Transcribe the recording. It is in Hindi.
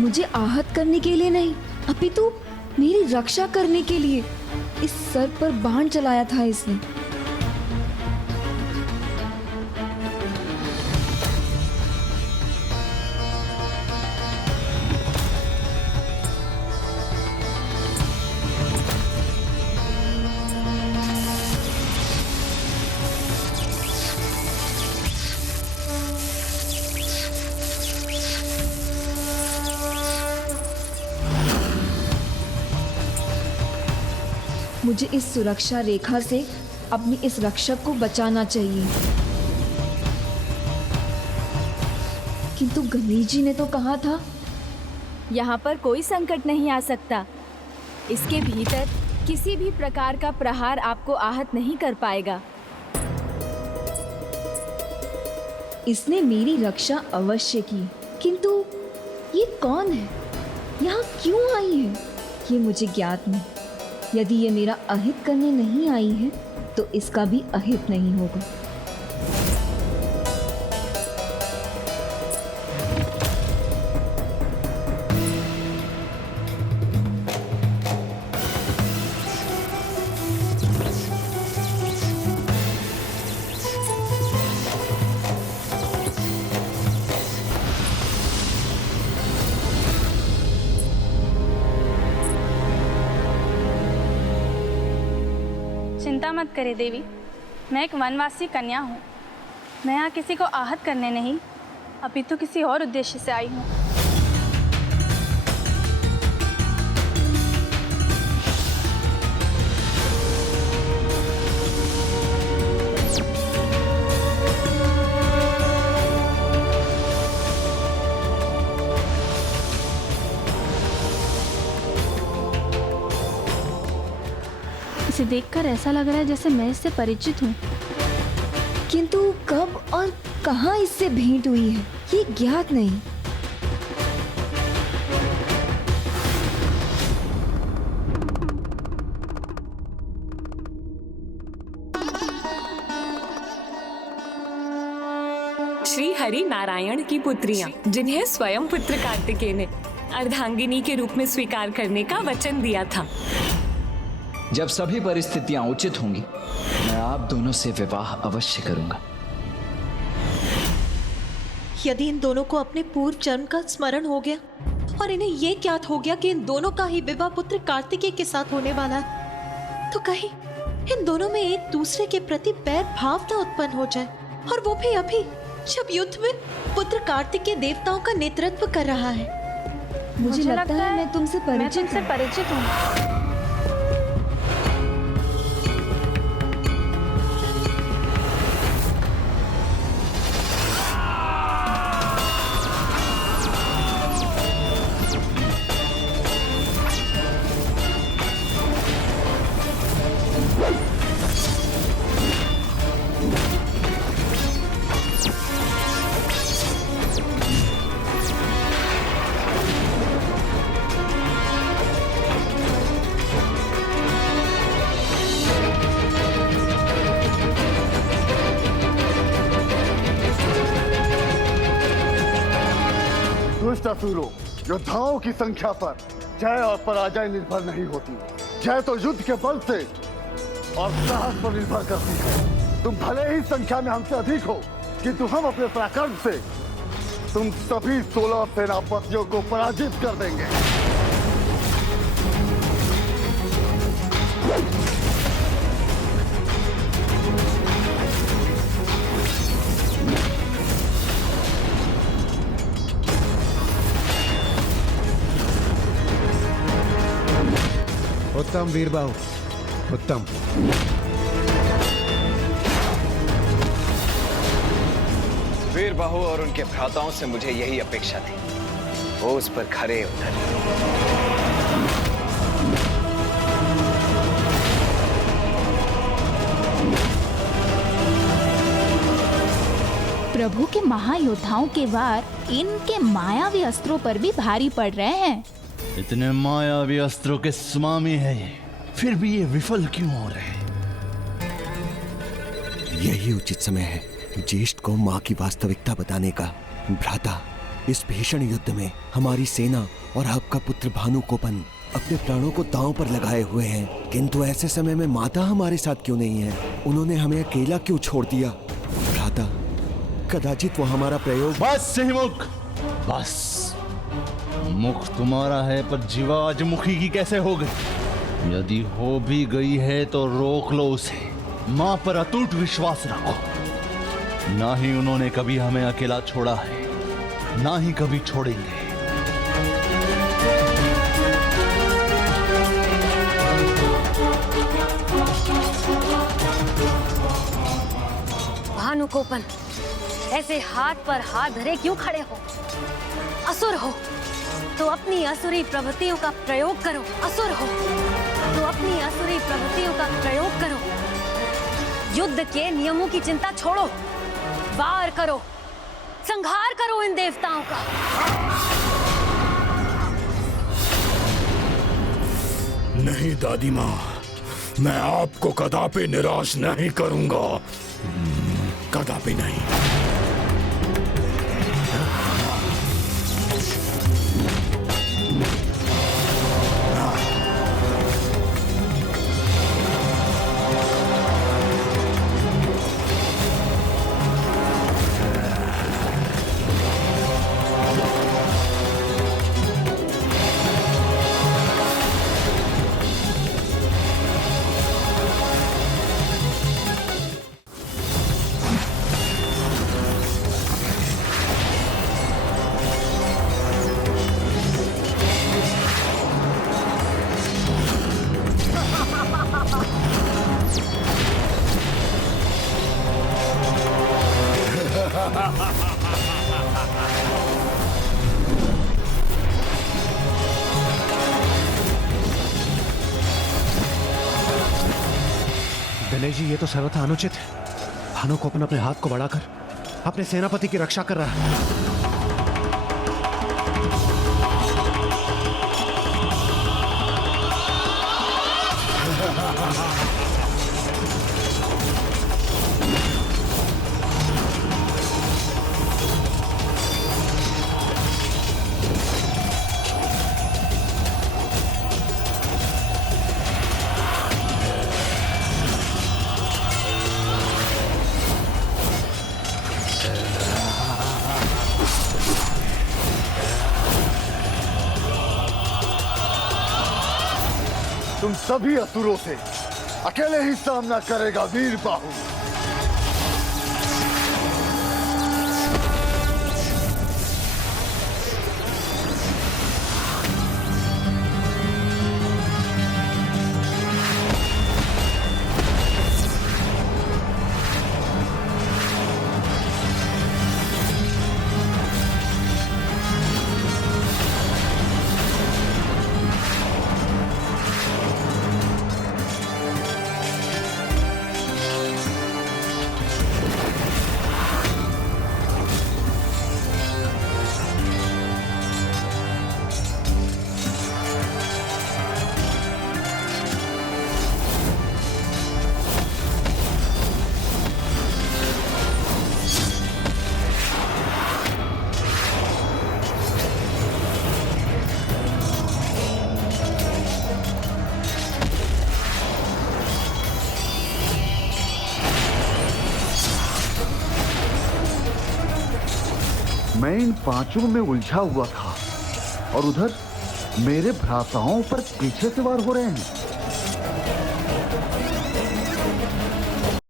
मुझे आहत करने के लिए नहीं, अपितु मेरी रक्षा करने के लिए इस सर पर बाण चलाया था इसने। मुझे इस सुरक्षा रेखा से अपनी इस रक्षक को बचाना चाहिए। किंतु गणेश जी ने तो कहा था यहाँ पर कोई संकट नहीं आ सकता। इसके भीतर किसी भी प्रकार का प्रहार आपको आहत नहीं कर पाएगा। इसने मेरी रक्षा अवश्य की, किंतु ये कौन है, यहाँ क्यों आई है, ये मुझे ज्ञात नहीं। यदि ये मेरा अहित करने नहीं आई है तो इसका भी अहित नहीं होगा। चिंता मत करे देवी, मैं एक वनवासी कन्या हूँ। मैं यहाँ किसी को आहत करने नहीं, अपितु किसी और उद्देश्य से आई हूँ। इसे देखकर ऐसा लग रहा है जैसे मैं इससे परिचित हूँ। किंतु कब और कहाँ इससे भेंट हुई है ये ज्ञात नहीं। श्री हरि नारायण की पुत्रियां, जिन्हें स्वयं पुत्र कार्तिकेय ने अर्धांगिनी के रूप में स्वीकार करने का वचन दिया था। जब सभी परिस्थितियां उचित होंगी मैं आप दोनों से विवाह अवश्य करूंगा। यदि इन दोनों को अपने पूर्व जन्म का स्मरण हो गया और इन्हें ये ज्ञात हो गया कि इन दोनों का ही विवाह पुत्र कार्तिकेय के साथ होने वाला है, तो कहीं इन दोनों में एक दूसरे के प्रति बैर भावना उत्पन्न हो जाए, और वो भी अभी जब युद्ध में पुत्र कार्तिकेय देवताओं का नेतृत्व कर रहा है। मुझे लगता है मैं तुमसे परिचित हूँ। दुष्ट असुरों, योद्धाओं की संख्या पर जय और पराजय निर्भर नहीं होती। जय तो युद्ध के बल से और साहस पर निर्भर करती है। तुम भले ही संख्या में हमसे अधिक हो, किंतु हम अपने पराक्रम से तुम सभी 16 सेनापतियों को पराजित कर देंगे। उत्तम वीरबाहु, उत्तम। वीरबाहु और उनके भ्राताओं से मुझे यही अपेक्षा थी। वो उस पर खरे उतरे। प्रभु के महायोद्धाओं के वार इनके मायावी अस्त्रों पर भी भारी पड़ रहे हैं। इतने मायावी अस्त्रों के स्वामी है ये, फिर भी ये विफल क्यों हो रहे हैं? यही उचित समय है ज्येष्ठ को माँ की वास्तविकता बताने का। भ्राता, इस भीषण युद्ध में हमारी सेना और आपका पुत्र भानुकोपन अपने प्राणों को दांव पर लगाए हुए हैं, किंतु ऐसे समय में माता हमारे साथ क्यों नहीं है? उन्होंने हमें अकेला क्यों छोड़ दिया? भ्राता, कदाचित वो हमारा प्रयोग। बस सिंहमुख, बस। मुख तुम्हारा है पर जीवा आज मुखी की कैसे हो गई? यदि हो भी गई है तो रोक लो उसे। मां पर अटूट विश्वास रखो। ना ही उन्होंने कभी हमें अकेला छोड़ा है, ना ही कभी छोड़ेंगे। भानुकोपन, ऐसे हाथ पर हाथ धरे क्यों खड़े हो? असुर हो तो अपनी असुरी प्रवृत्तियों का प्रयोग करो। असुर हो तो अपनी असुरी प्रवृत्तियों का प्रयोग करो। युद्ध के नियमों की चिंता छोड़ो, वार करो, संहार करो इन देवताओं का। नहीं दादी माँ, मैं आपको कदापि निराश नहीं करूंगा, कदापि नहीं। दिनेश जी, ये तो सर्वथा अनुचित है। भानुकोपन अपने हाथ को बढ़ाकर अपने सेनापति की रक्षा कर रहा है। तुम सभी असुरों से अकेले ही सामना करेगा वीर बाहु। मैं इन पांचों में उलझा हुआ था और उधर मेरे भ्राताओं पर पीछे से वार हो रहे हैं।